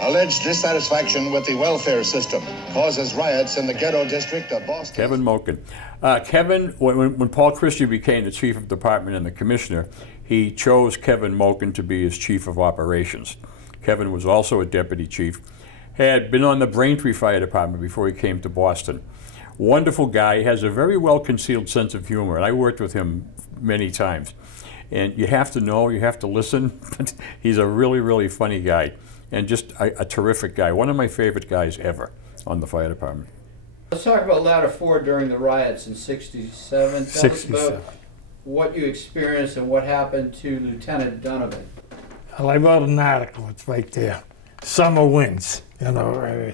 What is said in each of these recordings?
Alleged dissatisfaction with the welfare system causes riots in the ghetto district of Boston. Kevin Mochen. Kevin, when Paul Christie became the chief of department and the commissioner, he chose Kevin Mochen to be his chief of operations. Kevin was also a deputy chief, had been on the Braintree Fire Department before he came to Boston. Wonderful guy, has a very well-concealed sense of humor, and I worked with him many times. And you have to know, you have to listen, but he's a really, really funny guy, and just a terrific guy. One of my favorite guys ever on the fire department. Let's talk about Ladder 4 during the riots in '67. Tell us about what you experienced and what happened to Lieutenant Donovan. Well, I wrote an article, it's right there. Summer winds, you know.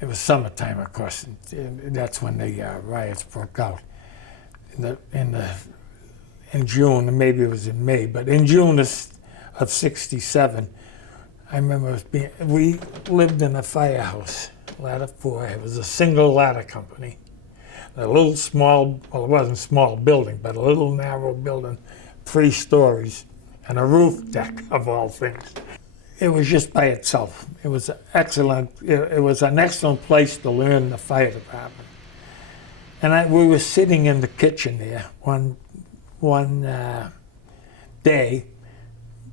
It was summertime, of course. That's when the riots broke out. In June, maybe it was in May, but in June of '67, I remember we lived in a firehouse, Ladder 4. It was a single ladder company. A little small, well, it wasn't a small building, but a little narrow building, 3 stories, and a roof deck, of all things. It was just by itself. It was excellent. It was an excellent place to learn the fire department. And we were sitting in the kitchen there one day,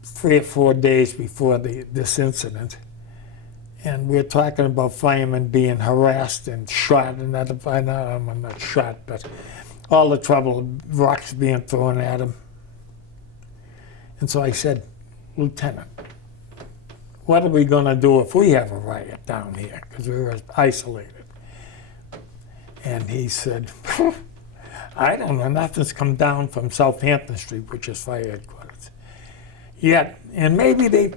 3 or 4 days before this incident, and we were talking about firemen being harassed and shot, and I'm not shot, but all the trouble, rocks being thrown at them. And so I said, Lieutenant, what are we going to do if we have a riot down here? Because we were isolated. And he said, I don't know, nothing's come down from Southampton Street, which is fire headquarters, yet. And maybe they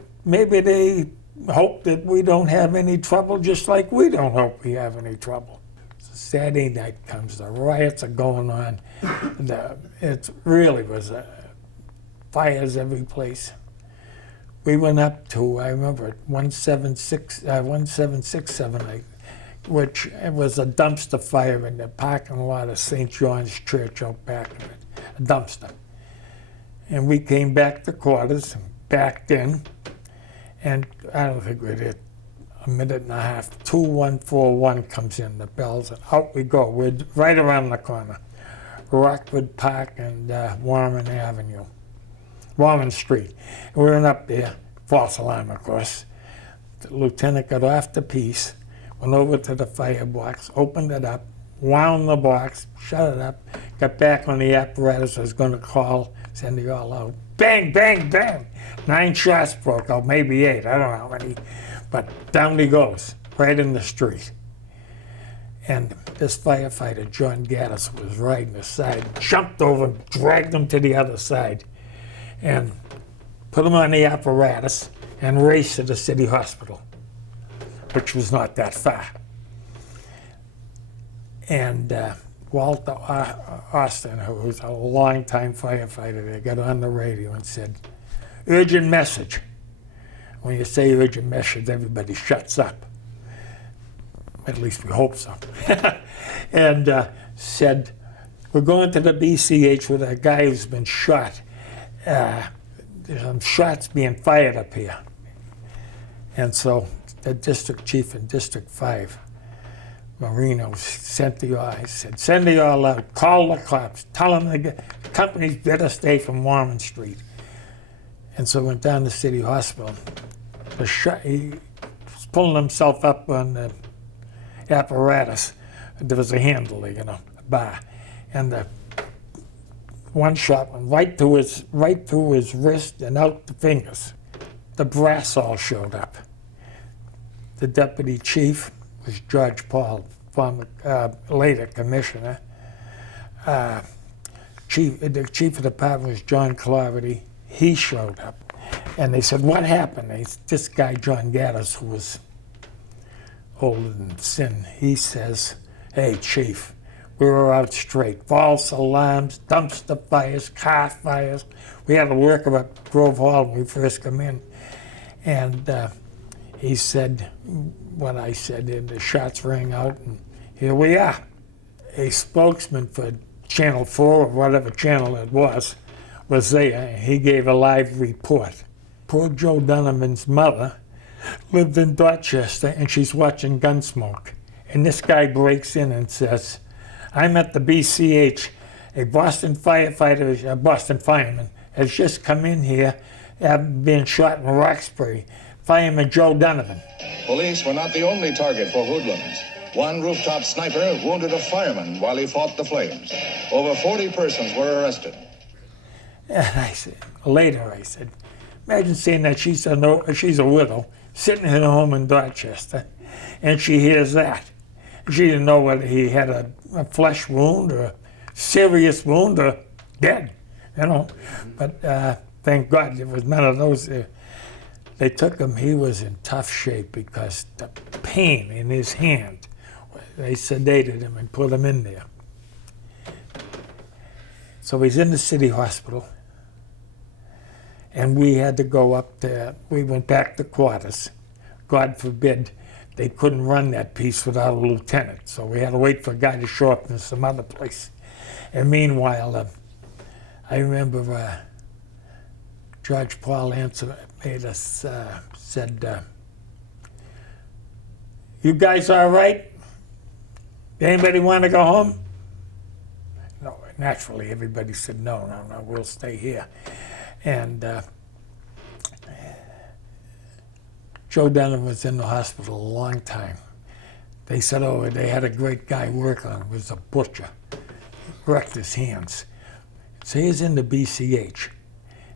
hope that we don't have any trouble, just like we don't hope we have any trouble. So Saturday night comes, the riots are going on. It really was fires every place. We went up to, I remember, 1767, which was a dumpster fire in the parking lot of St. John's Church out back of it, a dumpster. And we came back to quarters, backed in, and I don't think we did a minute and a half. 2141 comes in, the bells, and out we go. We're right around the corner, Rockwood Park and Warren Avenue, Warren Street. And we went up there, false alarm, of course. The lieutenant got off the piece, went over to the firebox, opened it up, wound the box, shut it up, got back on the apparatus. I was going to call, send you all out. Bang, bang, bang. 9 shots broke out, maybe 8, I don't know how many. But down he goes, right in the street. And this firefighter, John Gaddis, was riding the side, jumped over, dragged him to the other side, and put him on the apparatus and raced to the city hospital, which was not that far. And Walter Austin, who was a longtime firefighter there, got on the radio and said, urgent message. When you say urgent message, everybody shuts up. At least we hope so. And said, we're going to the BCH with a guy who's been shot. There's some shots being fired up here. And so the district chief in District 5, Marino, said, send the all out, call the cops, tell them the companies better stay from Warren Street. And so went down to City Hospital. He was pulling himself up on the apparatus. There was a handle there, a bar. And one shot went right through his wrist and out the fingers. The brass all showed up. The deputy chief was George Paul, later commissioner. The chief of the department was John Clarity. He showed up. And they said, what happened? This guy, John Gaddis, who was older than sin, he says, hey, chief, we were out straight. False alarms, dumpster fires, car fires. We had a worker at Grove Hall when we first come in. And he said what I said, and the shots rang out, and here we are. A spokesman for Channel 4, or whatever channel it was there. He gave a live report. poor Joe Donovan's mother lived in Dorchester, and she's watching Gunsmoke. And this guy breaks in and says, I'm at the BCH. A Boston firefighter, a Boston fireman, has just come in here, being shot in Roxbury. Fireman Joe Donovan. Police were not the only target for hoodlums. One rooftop sniper wounded a fireman while he fought the flames. Over 40 persons were arrested. And I said, later I said, imagine saying that she's a widow, sitting at home in Dorchester, and she hears that. She didn't know whether he had a flesh wound or a serious wound or dead, you know. But thank God there was none of those. They took him, he was in tough shape because the pain in his hand, they sedated him and put him in there. So he's in the city hospital, and we had to go up there. We went back to quarters. God forbid they couldn't run that piece without a lieutenant, so we had to wait for a guy to show up in some other place. And meanwhile, I remember George Paul made us, said, you guys all right? Anybody want to go home? No, naturally everybody said, no, we'll stay here. And Joe Donovan was in the hospital a long time. They said, oh, they had a great guy work on him. It was a butcher. He wrecked his hands. So he was in the BCH.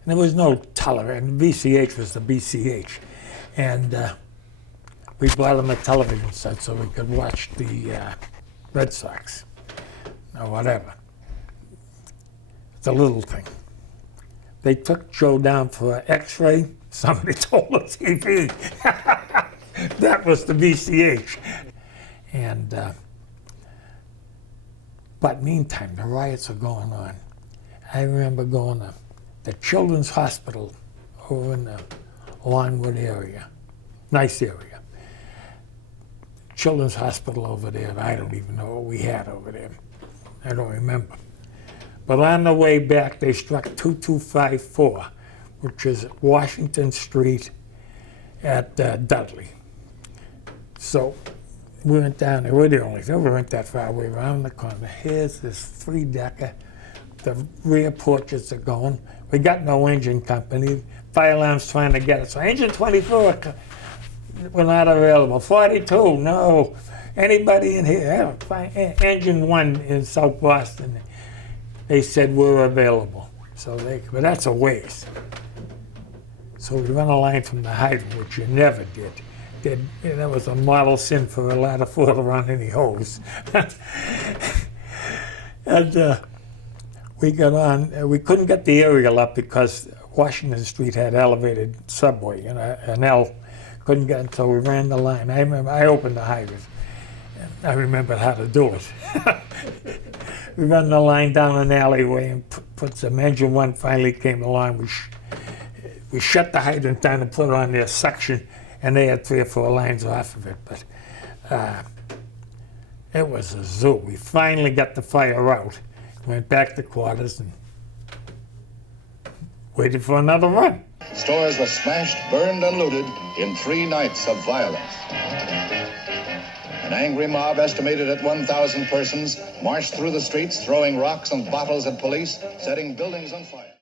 And there was no television. BCH was the BCH. And we bought him a television set so we could watch the Red Sox or whatever. It's a little thing. They took Joe down for an X-ray. Somebody told the TV. That was the BCH. And but meantime, the riots are going on. I remember going to the Children's Hospital over in the Longwood area. Nice area. Children's Hospital over there. I don't even know what we had over there. I don't remember. But on the way back, they struck 2254, which is Washington Street at Dudley. So we went down there. We weren't that far away, around the corner. Here's this three-decker. The rear porches are going. We got no engine company. Fire alarm's trying to get us. So engine 24, we're not available. 42, no. Anybody in here? Engine 1 in South Boston. They said we're available. But that's a waste. So we run a line from the hydrant, which you never did. That was a model sin for a ladder four to run any hose. And we got on. We couldn't get the aerial up because Washington Street had elevated subway, an L. Couldn't get it, so we ran the line. I remember I opened the hydrant. I remembered how to do it. We ran the line down an alleyway and put some engine 1 finally came along. We shut the hydrant down and put it on their suction, and they had 3 or 4 lines off of it. But it was a zoo. We finally got the fire out. Went back to quarters and waited for another run. Stores were smashed, burned, and looted in 3 nights of violence. An angry mob estimated at 1,000 persons marched through the streets, throwing rocks and bottles at police, setting buildings on fire.